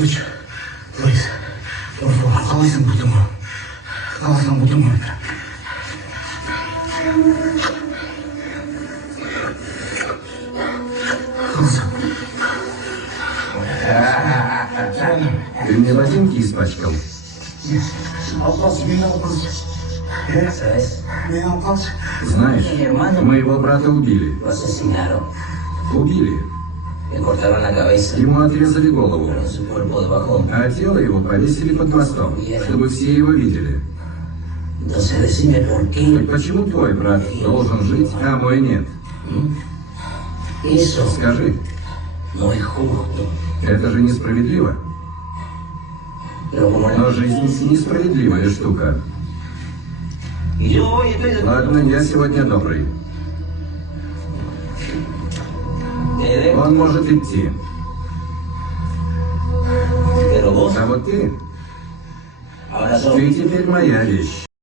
Butch, please. Por favor, kalaisin butumu. Kalaisin butumu. Ты мне ботинки испачкал? Знаешь, моего брата убили. Убили. Ему отрезали голову, а тело его повесили под мостом, чтобы все его видели. Так почему твой брат должен жить, а мой нет? Скажи. Это же несправедливо. Но жизнь несправедливая штука. Ладно, я сегодня добрый. Он может идти. А вот ты теперь моя вещь.